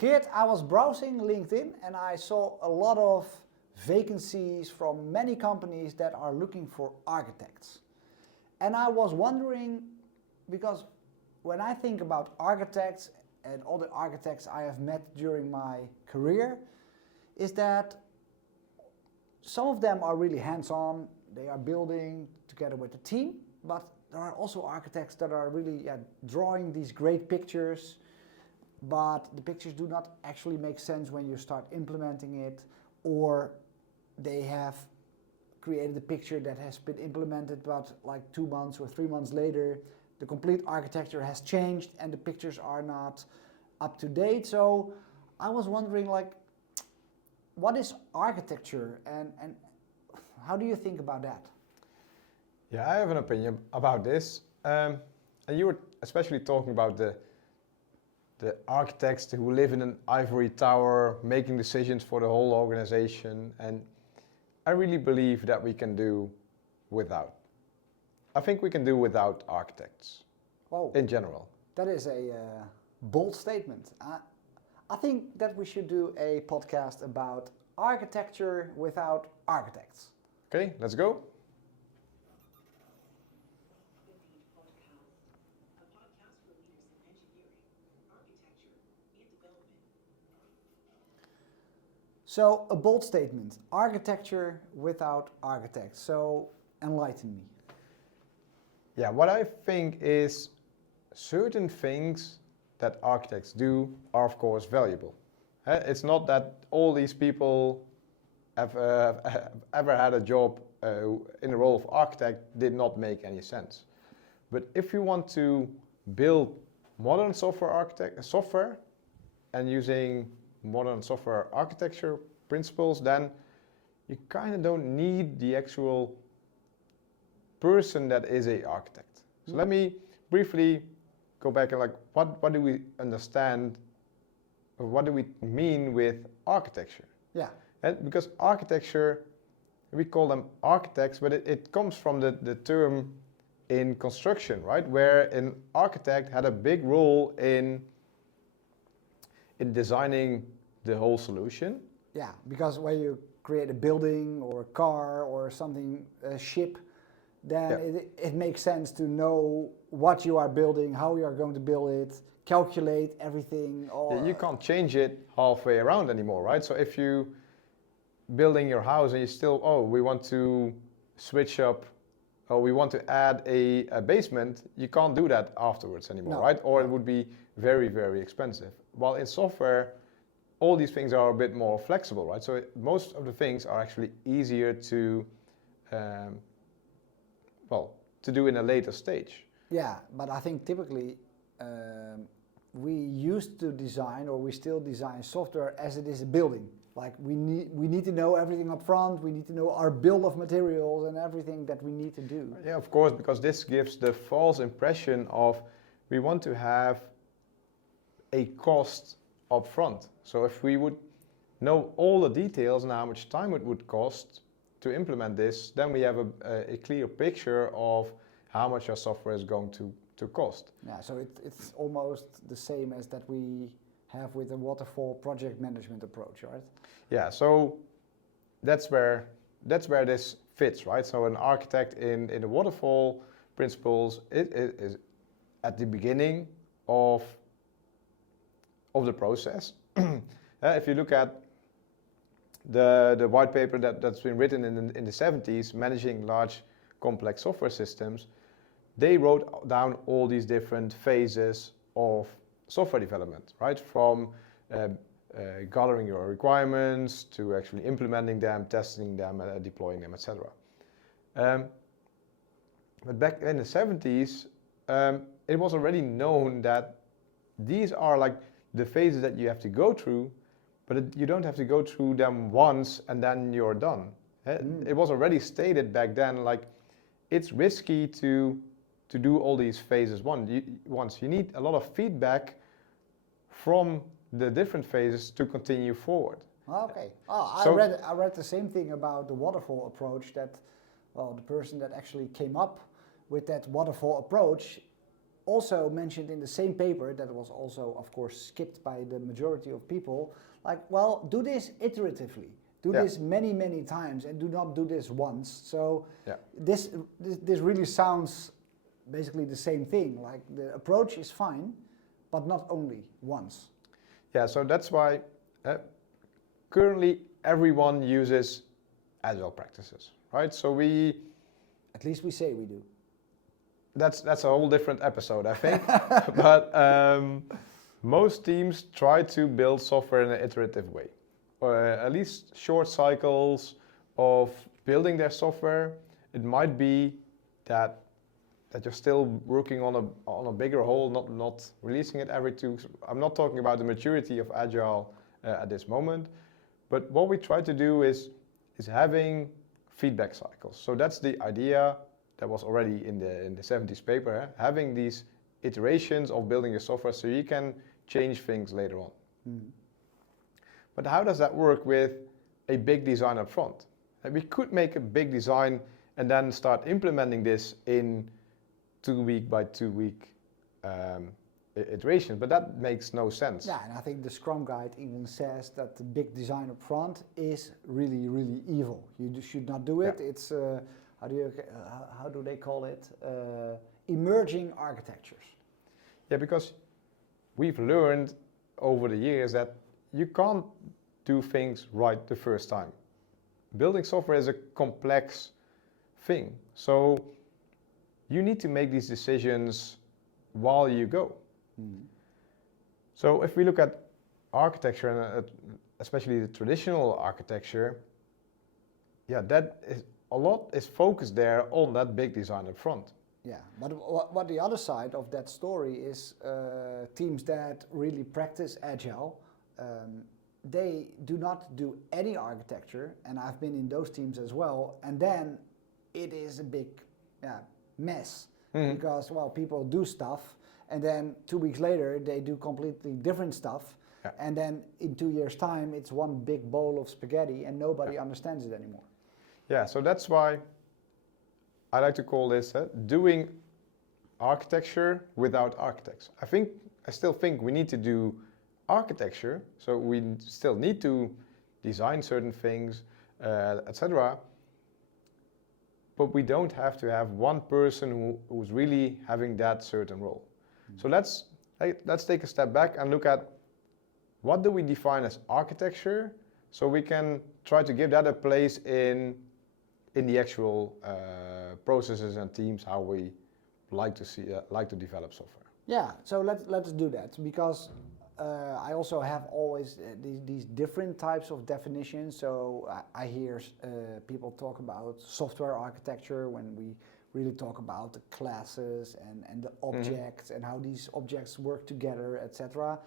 Geert, I was browsing LinkedIn and I saw a lot of vacancies from many companies that are looking for architects. And I was wondering, because when I think about architects and all the architects I have met during my career, is that some of them are really hands-on, they are building together with the team, but there are also architects that are really drawing these great pictures, but the pictures do not actually make sense when you start implementing it, or they have created a picture that has been implemented, but like 2 months or 3 months later, the complete architecture has changed and the pictures are not up to date. So I was wondering, like, what is architecture and how do you think about that? Yeah, I have an opinion about this. And you were especially talking about the architects who live in an ivory tower, making decisions for the whole organization. And I really believe that we can do without. I think we can do without architects. Whoa. In general. That is a bold statement. I think that we should do a podcast about architecture without architects. Okay, let's go. So a bold statement, architecture without architects. So enlighten me. Yeah, what I think is certain things that architects do are of course valuable. It's not that all these people have ever had a job in the role of architect did not make any sense. But if you want to build modern software and using modern software architecture principles, then you kind of don't need the actual person that is an architect. So let me briefly go back and what do we understand, or what do we mean with architecture? Yeah. And because architecture, we call them architects, but it comes from the term in construction, right? Where an architect had a big role in designing the whole solution. Yeah, because when you create a building or a car or something, a ship, then it makes sense to know what you are building, how you are going to build it, calculate everything. Or you can't change it halfway around anymore, right? So if you building your house and you still, we want to switch up, or we want to add a basement, you can't do that afterwards anymore, right? Or it would be very, very expensive. While in software, all these things are a bit more flexible, right? So most of the things are actually easier to to do in a later stage. Yeah, but I think typically we used to design, or we still design software as it is a building. Like we need to know everything up front, we need to know our bill of materials and everything that we need to do. Yeah, of course, because this gives the false impression of we want to have a cost up front. So if we would know all the details and how much time it would cost to implement this, then we have a clear picture of how much our software is going to cost. Yeah, so it's almost the same as that we have with the waterfall project management approach, right? Yeah, so that's where this fits, right? So an architect in the waterfall principles it is at the beginning of the process. If you look at the white paper that's been written in the 70s, managing large complex software systems, they wrote down all these different phases of software development, right? From gathering your requirements to actually implementing them, testing them, deploying them, etc. But back in the 70s, it was already known that these are like the phases that you have to go through, but you don't have to go through them once and then you're done. It was already stated back then, like it's risky to do all these phases once. You need a lot of feedback from the different phases to continue forward. Okay. I read the same thing about the waterfall approach, that the person that actually came up with that waterfall approach also mentioned in the same paper that was also, of course, skipped by the majority of people, like, well, do this iteratively. Do this many, many times and do not do this once. So this really sounds basically the same thing. Like the approach is fine, but not only once. Yeah, so that's why currently everyone uses agile practices, right? So at least we say we do. That's a whole different episode, I think. But most teams try to build software in an iterative way, or at least short cycles of building their software. It might be that you're still working on a bigger whole, not releasing it every two. I'm not talking about the maturity of agile at this moment, but what we try to do is having feedback cycles. So that's the idea that was already in the 70s paper, having these iterations of building your software so you can change things later on. But how does that work with a big design up front? We could make a big design and then start implementing this in 2 week by 2 week iterations, but that makes no sense. Yeah, and I think the Scrum Guide even says that the big design up front is really, really evil. You should not do it. It's how do they call it? Emerging architectures. Yeah, because we've learned over the years that you can't do things right the first time. Building software is a complex thing, so you need to make these decisions while you go. So if we look at architecture, and especially the traditional architecture, that is a lot is focused there on that big design up front. Yeah, but what the other side of that story is, teams that really practice agile, they do not do any architecture, and I've been in those teams as well, and then it is a big mess, because, well, people do stuff, and then 2 weeks later they do completely different stuff, and then in 2 years' time it's one big bowl of spaghetti and nobody understands it anymore. Yeah, so that's why I like to call this doing architecture without architects. I still think we need to do architecture, so we still need to design certain things, etc. But we don't have to have one person who's really having that certain role. So let's take a step back and look at what do we define as architecture, so we can try to give that a place in the actual processes and teams, how we like to develop software. Yeah, so let's do that, because I also have always these different types of definitions. So I hear people talk about software architecture when we really talk about the classes and the objects and how these objects work together, etc.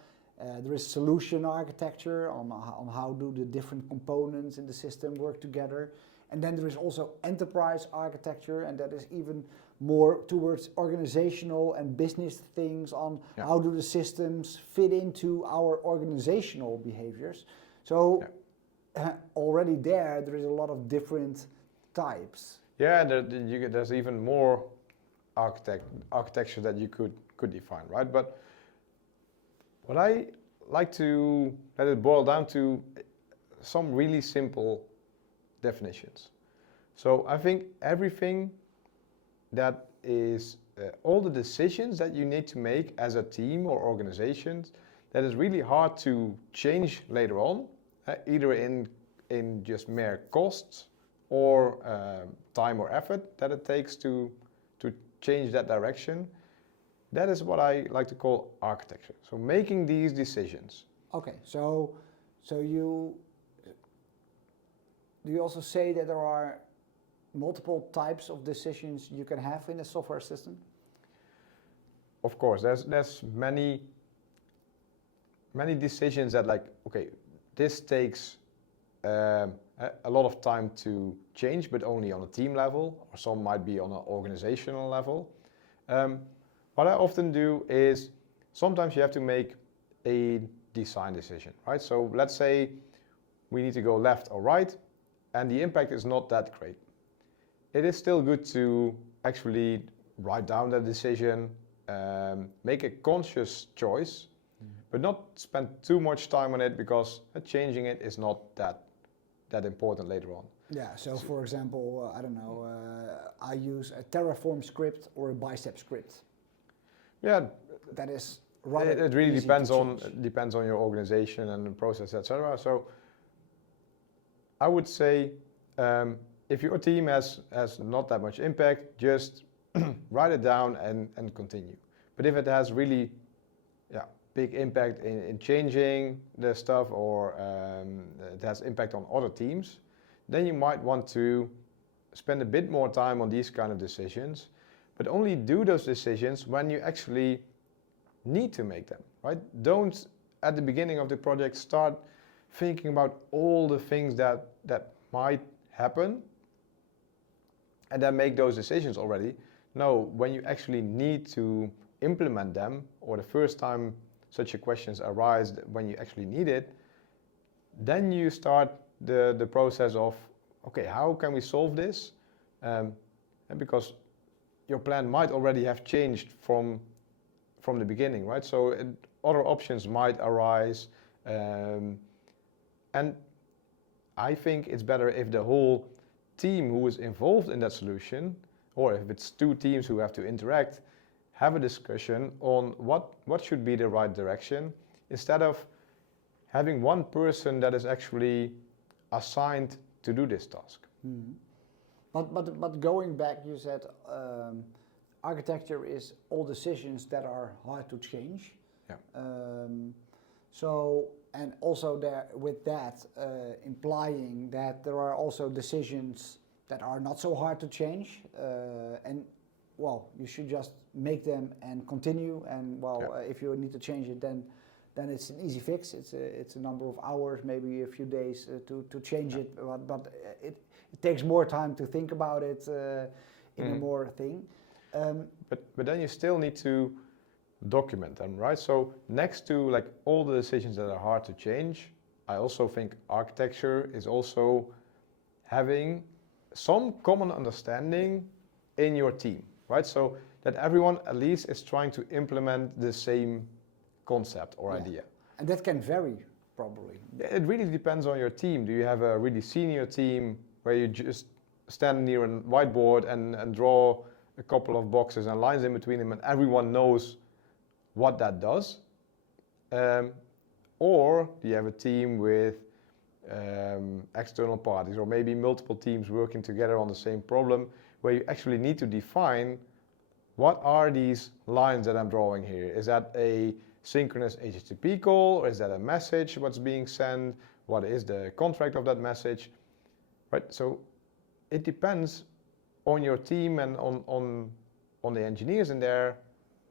There is solution architecture on how do the different components in the system work together. And then there is also enterprise architecture, and that is even more towards organizational and business things on how do the systems fit into our organizational behaviors. So already there is a lot of different types. Yeah, there's even more architecture that you could define, right? But what I like to let it boil down to some really simple definitions. So I think everything that is all the decisions that you need to make as a team or organization, that is really hard to change later on, either in just mere costs or time or effort that it takes to change that direction. That is what I like to call architecture. So making these decisions. Okay, so do you also say that there are multiple types of decisions you can have in a software system? Of course, there's many decisions that, like, okay, this takes a lot of time to change, but only on a team level, or some might be on an organizational level. What I often do is sometimes you have to make a design decision, right? So let's say we need to go left or right, and the impact is not that great. It is still good to actually write down that decision, make a conscious choice, but not spend too much time on it, because changing it is not that important later on. Yeah, so for example, I don't know, I use a Terraform script or a Bicep script. Yeah, that is rather it really easy depends to on change. your organization and the process, etc. So I would say, if your team has not that much impact, just write it down and continue. But if it has really big impact in changing the stuff, or it has impact on other teams, then you might want to spend a bit more time on these kind of decisions, but only do those decisions when you actually need to make them, right? Don't, at the beginning of the project, start thinking about all the things that might happen and then make those decisions already. No, when you actually need to implement them, or the first time such a questions arise when you actually need it, then you start the process of, okay, how can we solve this? And because your plan might already have changed from the beginning, right? So other options might arise, and I think it's better if the whole team who is involved in that solution, or if it's two teams who have to interact, have a discussion on what should be the right direction, instead of having one person that is actually assigned to do this task. Mm-hmm. But going back, you said architecture is all decisions that are hard to change. Yeah. So, and also there with that implying that there are also decisions that are not so hard to change, and well, you should just make them and continue. And well, if you need to change it, then it's an easy fix. It's a number of hours, maybe a few days to change it. But it takes more time to think about it in a more thing. But then you still need to document them, right? So next to like all the decisions that are hard to change, I also think architecture is also having some common understanding in your team, right? So that everyone at least is trying to implement the same concept or idea. And that can vary, probably. It really depends on your team. Do you have a really senior team where you just stand near a whiteboard and draw a couple of boxes and lines in between them, and everyone knows what that does? Or do you have a team with external parties, or maybe multiple teams working together on the same problem, where you actually need to define what are these lines that I'm drawing here? Is that a synchronous HTTP call, or is that a message what's being sent? What is the contract of that message? Right, so it depends on your team and on the engineers in there,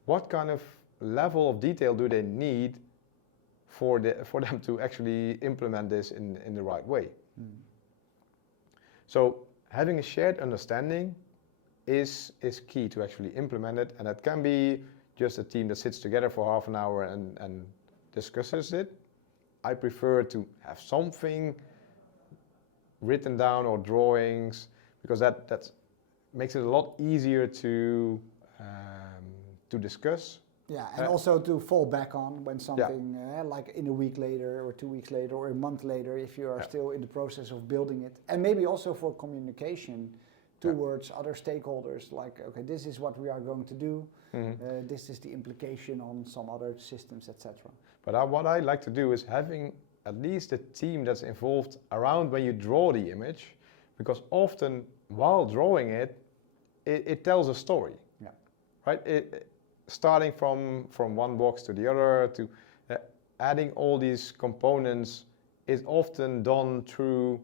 what kind of level of detail do they need for them to actually implement this in the right way. So having a shared understanding is key to actually implement it, and it can be just a team that sits together for half an hour and discusses it. I prefer to have something written down or drawings, because that makes it a lot easier to discuss. Yeah, and also to fall back on when something, like in a week later or 2 weeks later or a month later, if you are still in the process of building it. And maybe also for communication towards other stakeholders, like, okay, this is what we are going to do, this is the implication on some other systems, etc. But what I like to do is having at least a team that's involved around when you draw the image, because often while drawing it, it tells a story, right? Starting from one box to the other, to adding all these components is often done through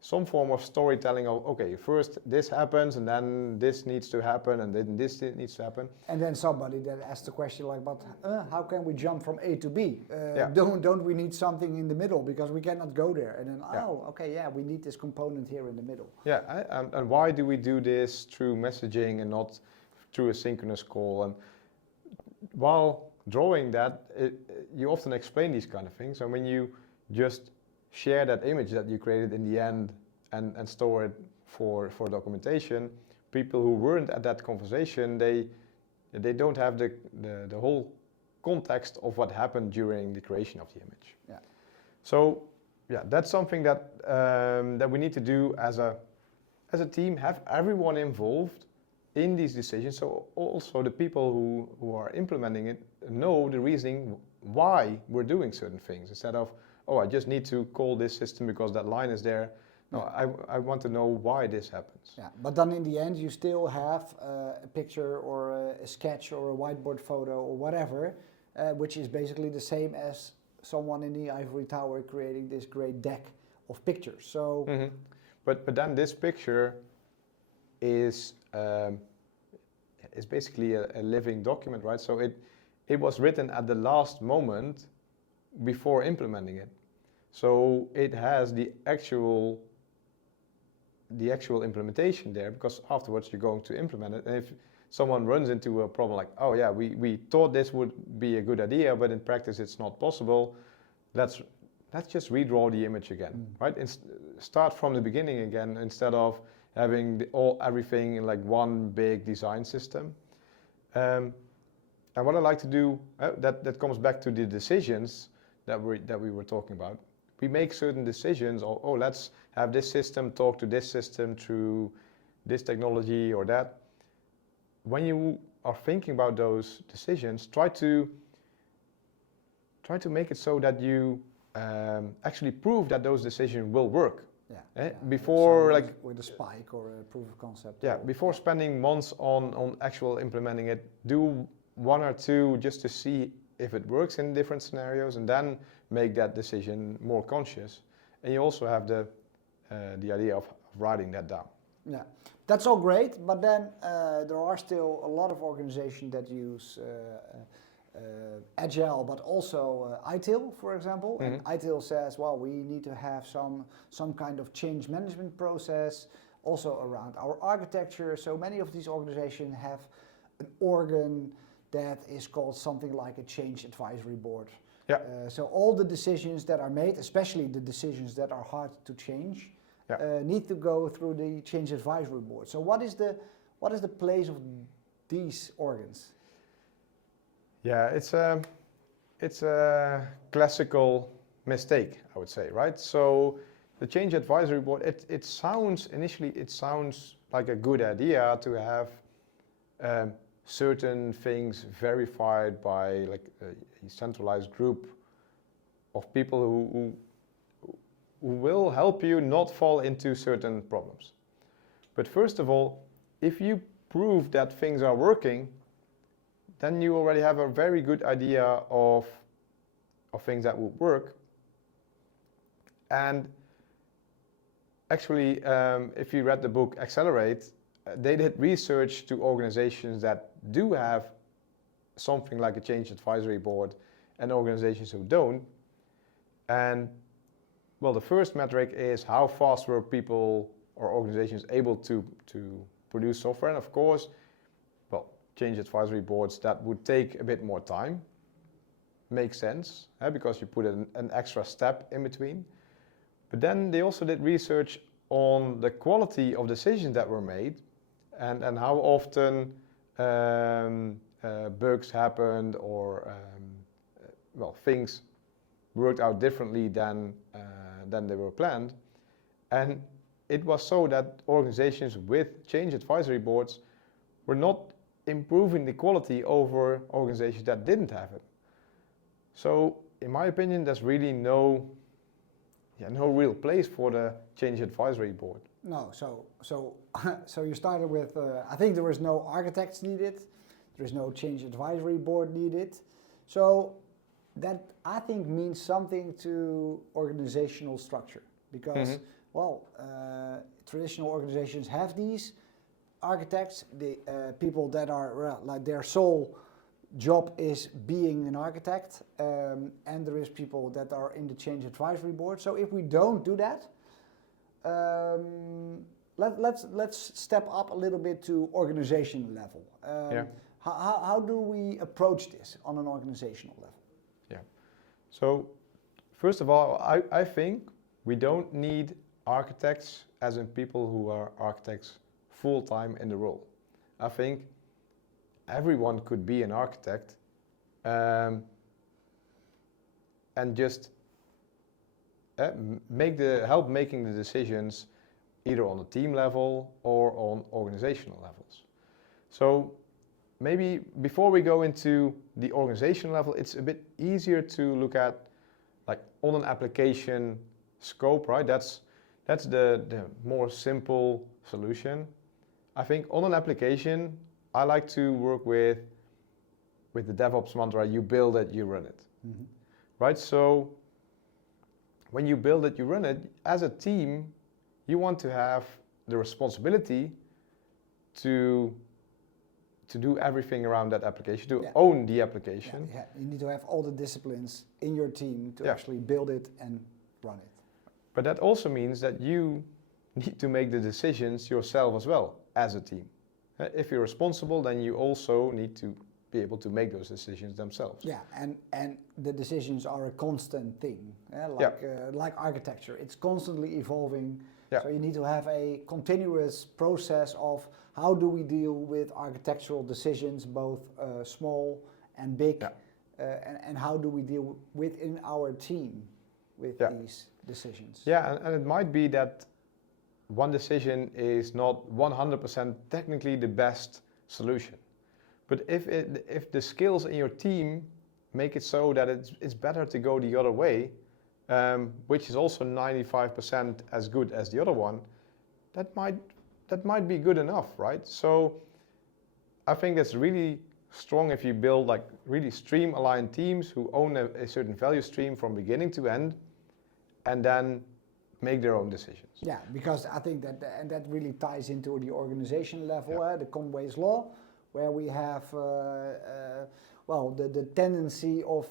some form of storytelling of, okay, first this happens, and then this needs to happen, and then this needs to happen. And then somebody that asks the question like, but how can we jump from A to B? Don't we need something in the middle, because we cannot go there? And then, we need this component here in the middle. Yeah, and why do we do this through messaging and not through a synchronous call? And while drawing that, you often explain these kind of things, and when you just share that image that you created in the end and store it for documentation, people who weren't at that conversation, they they don't have the whole context of what happened during the creation of the image. Yeah. So yeah, that's something that that we need to do as a team, have everyone involved in these decisions, so also the people who are implementing it know the reasoning why we're doing certain things, instead of, oh, I just need to call this system because that line is there. No, I want to know why this happens. Yeah, but then in the end you still have a picture or a sketch or a whiteboard photo or whatever, which is basically the same as someone in the ivory tower creating this great deck of pictures. So, but then this picture is basically a living document, right? So it was written at the last moment before implementing it. So it has the actual implementation there, because afterwards you're going to implement it. And if someone runs into a problem like, oh yeah, we thought this would be a good idea, but in practice it's not possible, let's just redraw the image again, right? Start from the beginning again, instead of having everything in like one big design system. And what I like to do, that comes back to the decisions that we were talking about. We make certain decisions, oh, let's have this system talk to this system through this technology or that. When you are thinking about those decisions, try to make it so that you actually prove that those decisions will work. Yeah. Before, so like with a spike or a proof of concept. Yeah, before spending months on actual implementing it, do one or two just to see if it works in different scenarios, and then make that decision more conscious. And you also have the idea of writing that down. Yeah, that's all great, but then there are still a lot of organizations that use agile, but also ITIL, for example. And ITIL says, well, we need to have some kind of change management process also around our architecture. So many of these organizations have an organ that is called something like a change advisory board. Yeah. So all the decisions that are made, especially the decisions that are hard to change, need to go through the change advisory board. So what is the place of these organs? Yeah, it's a classical mistake, I would say, right? So the change advisory board, it sounds like a good idea to have certain things verified by like a centralized group of people who will help you not fall into certain problems. But first of all, if you prove that things are working, then you already have a very good idea of things that will work. And actually, if you read the book Accelerate, they did research to organizations that do have something like a change advisory board and organizations who don't. And well, the first metric is how fast were people or organizations able to produce software. And of course, well, change advisory boards, that would take a bit more time. Makes sense, because you put an extra step in between. But then they also did research on the quality of decisions that were made, and how often bugs happened, or well, things worked out differently than they were planned. And it was so that organizations with change advisory boards were not improving the quality over organizations that didn't have it. So in my opinion, there's really no real place for the change advisory board. No, so you started with, I think there was no architects needed, there is no change advisory board needed. So that, I think, means something to organizational structure, because, well, traditional organizations have these architects, the people that are, like, their sole job is being an architect, and there is people that are in the change advisory board. So if we don't do that, let's step up a little bit to organization level. How do we approach this on an organizational level? Yeah. So first of all, I think we don't need architects, as in people who are architects full-time in the role. I think everyone could be an architect, and just help making the decisions either on the team level or on organizational levels. So maybe before we go into the organization level, it's a bit easier to look at like on an application scope, right? That's the more simple solution. I think on an application, I like to work with the DevOps mantra, you build it, you run it, right? So when you build it, you run it, as a team, you want to have the responsibility to do everything around that application, to own the application. Yeah. You need to have all the disciplines in your team to actually build it and run it. But that also means that you need to make the decisions yourself as well as a team. If you're responsible, then you also need to be able to make those decisions themselves. Yeah, and the decisions are a constant thing, like architecture. It's constantly evolving. Yeah. So you need to have a continuous process of how do we deal with architectural decisions, both small and big, and how do we deal within our team with these decisions. Yeah, and it might be that one decision is not 100% technically the best solution. But if the skills in your team make it so that it's better to go the other way, which is also 95% as good as the other one, that might be good enough, right? So I think that's really strong if you build like really stream-aligned teams who own a certain value stream from beginning to end, and then make their own decisions. Yeah, because I think that really ties into the organization level, the Conway's Law, where we have the tendency of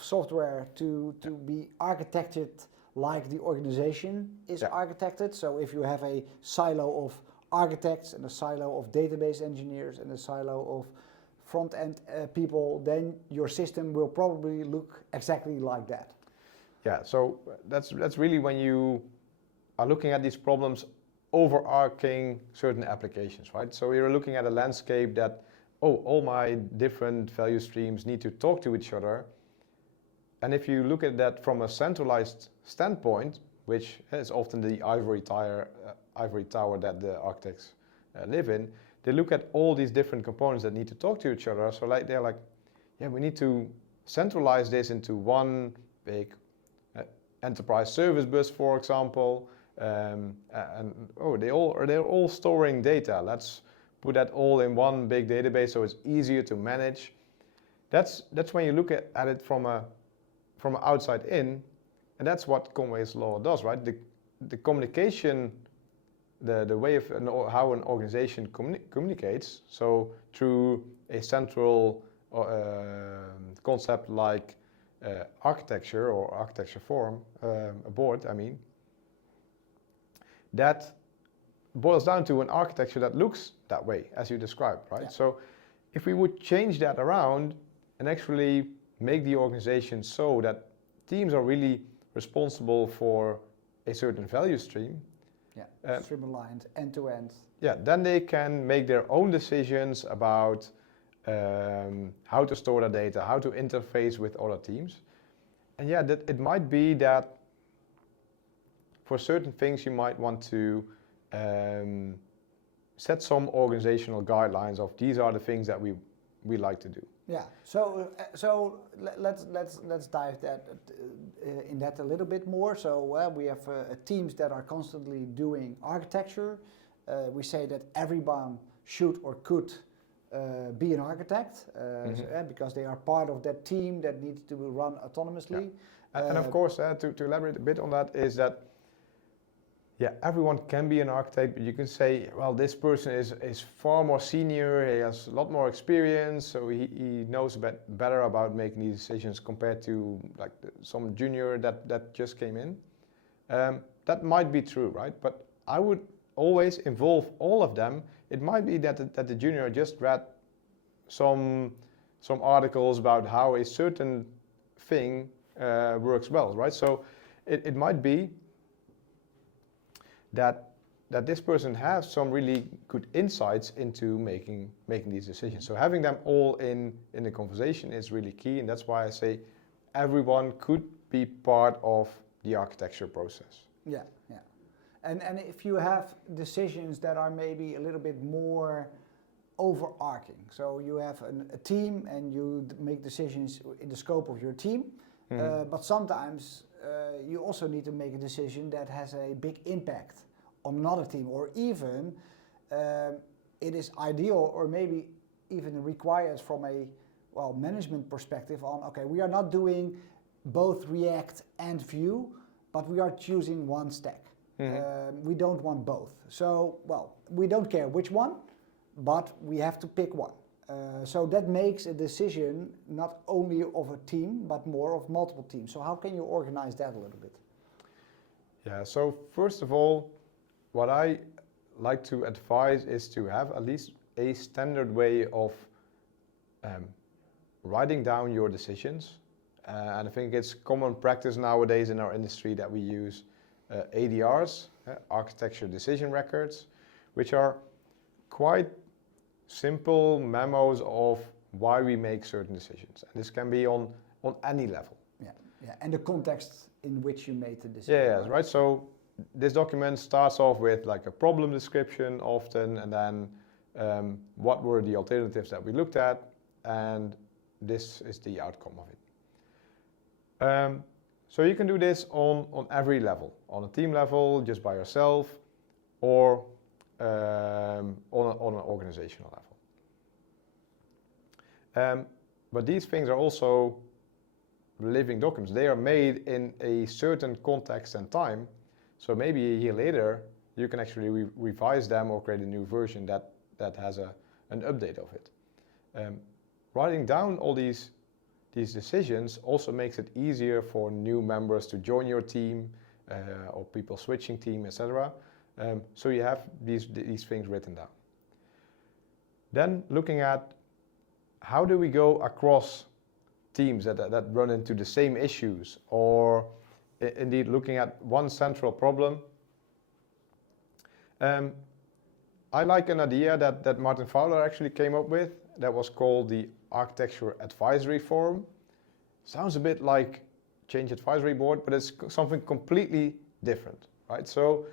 software to be architected like the organization is architected. So if you have a silo of architects and a silo of database engineers and a silo of front-end people, then your system will probably look exactly like that. Yeah, so that's really when you are looking at these problems overarching certain applications, right? So you're looking at a landscape that, all my different value streams need to talk to each other. And if you look at that from a centralized standpoint, which is often the ivory tower that the architects live in, they look at all these different components that need to talk to each other. So they're like, we need to centralize this into one big enterprise service bus, for example, they're all storing data. Let's put that all in one big database so it's easier to manage. That's when you look at it from outside in, and that's what Conway's Law does, right? The communication, the way of how an organization communicates. So through a central concept like architecture or architecture form, a board, that boils down to an architecture that looks that way, as you described, right? Yeah. So if we would change that around and actually make the organization so that teams are really responsible for a certain value stream. Yeah, streamlined, end to end. Yeah, then they can make their own decisions about how to store their data, how to interface with other teams. And that it might be that for certain things you might want to set some organizational guidelines of these are the things that we like to do. Yeah. So let's dive in that a little bit more. So we have teams that are constantly doing architecture. We say that everyone should or could be an architect because they are part of that team that needs to run autonomously. Yeah. And of course, to elaborate a bit on that is that everyone can be an architect, but you can say, well, this person is far more senior, he has a lot more experience, so he knows better about making these decisions compared to like some junior that just came in. That might be true, right? But I would always involve all of them. It might be that the junior just read some articles about how a certain thing works well, right? So it might be that that this person has some really good insights into making these decisions. So having them all in the conversation is really key, and that's why I say everyone could be part of the architecture process. Yeah, yeah. And if you have decisions that are maybe a little bit more overarching, so you have a team and you make decisions in the scope of your team, but sometimes you also need to make a decision that has a big impact on another team, or even it is ideal or maybe even required from a management perspective on, okay, we are not doing both React and Vue, but we are choosing one stack. We don't want both. So, we don't care which one, but we have to pick one. So that makes a decision not only of a team, but more of multiple teams. So how can you organize that a little bit? Yeah, so first of all, what I like to advise is to have at least a standard way of writing down your decisions. And I think it's common practice nowadays in our industry that we use ADRs, architecture decision records, which are quite simple memos of why we make certain decisions. And this can be on any level. Yeah, and the context in which you made the decision. Yeah, right. So this document starts off with like a problem description often, and then what were the alternatives that we looked at, and this is the outcome of it. So you can do this on every level, on a team level, just by yourself, or on an organizational level. But these things are also living documents. They are made in a certain context and time. So maybe a year later, you can actually revise them or create a new version that has an update of it. Writing down all these decisions also makes it easier for new members to join your team or people switching team, etc. So you have these things written down. Then looking at how do we go across teams that run into the same issues, or indeed looking at one central problem. I like an idea that Martin Fowler actually came up with that was called the Architecture Advisory Forum. Sounds a bit like Change Advisory Board, but it's something completely different, right? So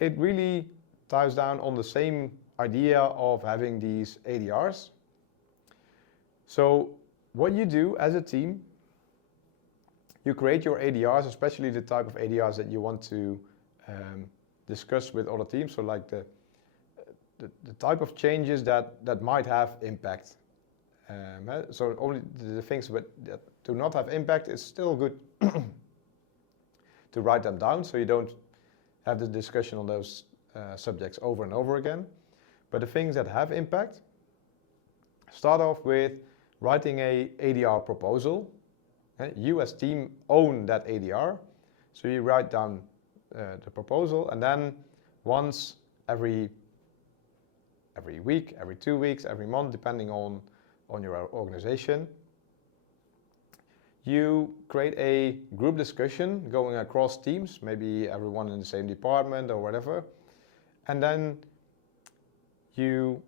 it really ties down on the same idea of having these ADRs. So what you do as a team, you create your ADRs, especially the type of ADRs that you want to discuss with other teams. So like the type of changes that might have impact. So only the things that do not have impact, it's still good to write them down so you don't have the discussion on those subjects over and over again. But the things that have impact, start off with writing a ADR proposal. You as team own that ADR, so you write down the proposal, and then once every week, every 2 weeks, every month, depending on your organization, you create a group discussion going across teams, maybe everyone in the same department or whatever, and then you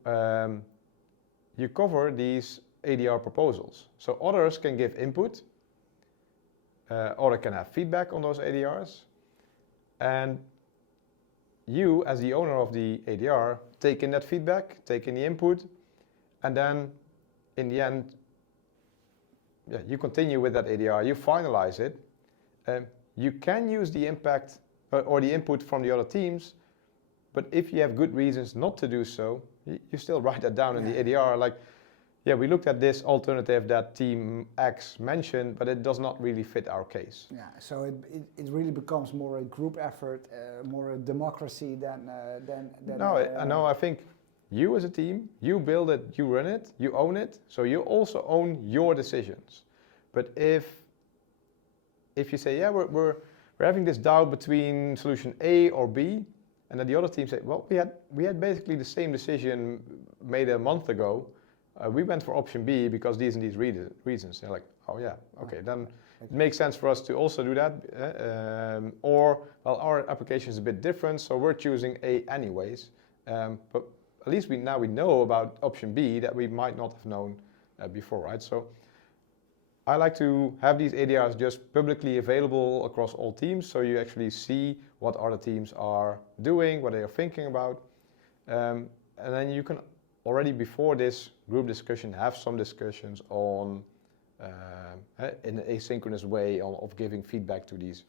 cover these ADR proposals. So others can give input, or they can have feedback on those ADRs, and you as the owner of the ADR take in that feedback, take in the input, and then in the end you continue with that ADR, you finalize it. You can use the impact or the input from the other teams, but if you have good reasons not to do so, you still write that down in the ADR, like, yeah, we looked at this alternative that team X mentioned, but it does not really fit our case. Yeah, so it really becomes more a group effort, more a democracy than. No, I think you as a team, you build it, you run it, you own it, so you also own your decisions. But if you say, yeah, we're having this doubt between solution A or B, and then the other team say, well, we had basically the same decision made a month ago. We went for option B because these and these reasons. They're like, oh yeah, okay, then it makes sense for us to also do that. Or, well, our application is a bit different, so we're choosing A anyways. But at least we know about option B that we might not have known before, right? So I like to have these ADRs just publicly available across all teams, so you actually see what other teams are doing, what they are thinking about. And then you can already before this group discussion have some discussions on in an asynchronous way of giving feedback to these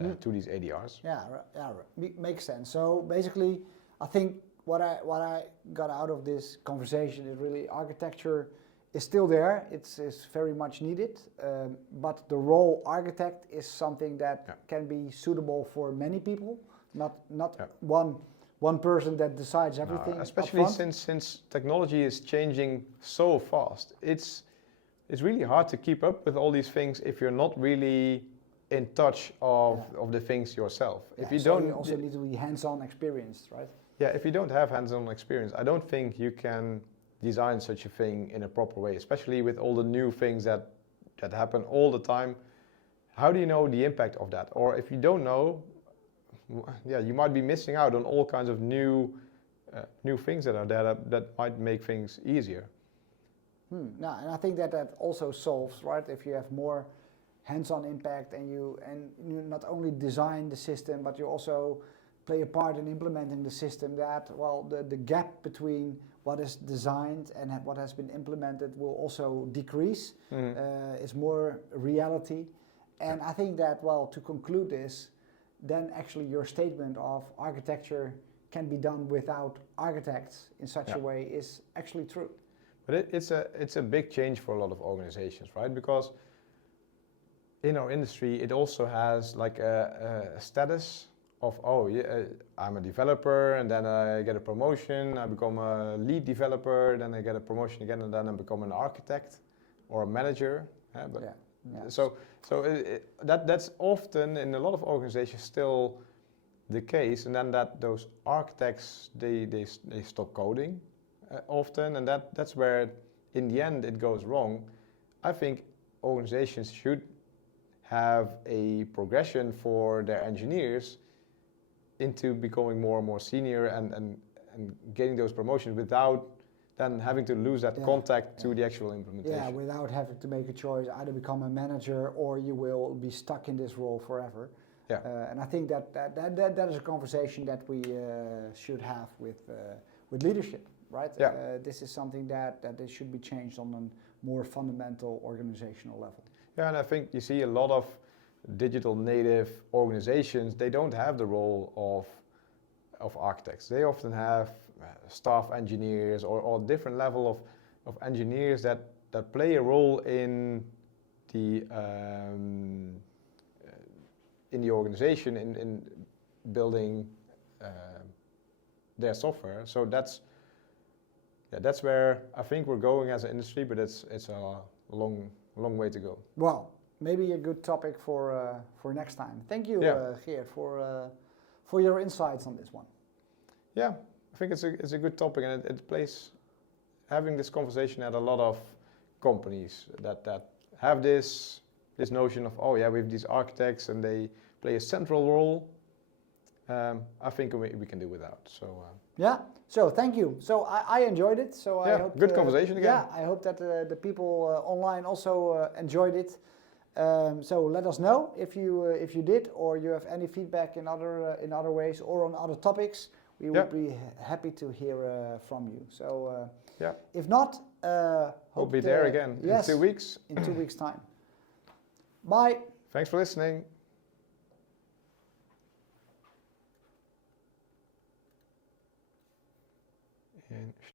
ADRs. Yeah, makes sense. So basically, I think what I got out of this conversation is really architecture is still there. It's very much needed, but the role architect is something that can be suitable for many people, not one person that decides everything. Especially since technology is changing so fast, it's really hard to keep up with all these things if you're not really in touch of the things yourself. If you don't, you also need to be hands-on experienced, right? Yeah, if you don't have hands-on experience, I don't think you can design such a thing in a proper way, especially with all the new things that happen all the time. How do you know the impact of that? Or if you don't know, you might be missing out on all kinds of new things that are there that might make things easier. And I think that also solves, right? If you have more hands-on impact and you not only design the system, but you also play a part in implementing the system, that the gap between what is designed and what has been implemented will also decrease. It's more reality. And I think that, to conclude this, then actually your statement of architecture can be done without architects in such a way is actually true. But it's a big change for a lot of organizations, right? Because in our industry, it also has like a status of, I'm a developer, and then I get a promotion, I become a lead developer, then I get a promotion again, and then I become an architect or a manager. So that's often in a lot of organizations still the case, and then those architects they stop coding often, and that's where in the end it goes wrong. I think organizations should have a progression for their engineers into becoming more and more senior and getting those promotions without then having to lose that contact to the actual implementation. Yeah, without having to make a choice, either become a manager or you will be stuck in this role forever. Yeah. And I think that is a conversation that we should have with leadership, right? Yeah. This is something that it should be changed on a more fundamental organizational level. Yeah, and I think you see a lot of digital native organizations, they don't have the role of architects. They often have staff engineers or different level of engineers that play a role in the organization in building their software. So that's where I think we're going as an industry, but it's a long way to go. Well, maybe a good topic for next time. Thank you, Geert, for your insights on this one. Yeah, I think it's a good topic, and it plays having this conversation at a lot of companies that have this notion of we have these architects and they play a central role. I think we can do without. So so thank you. So I enjoyed it. So I hope good conversation again. Yeah, I hope that the people online also enjoyed it. So let us know if you did, or you have any feedback in other ways or on other topics. We would be happy to hear from you. So if not, we'll be there again in 2 weeks. In 2 weeks' time. Bye. Thanks for listening.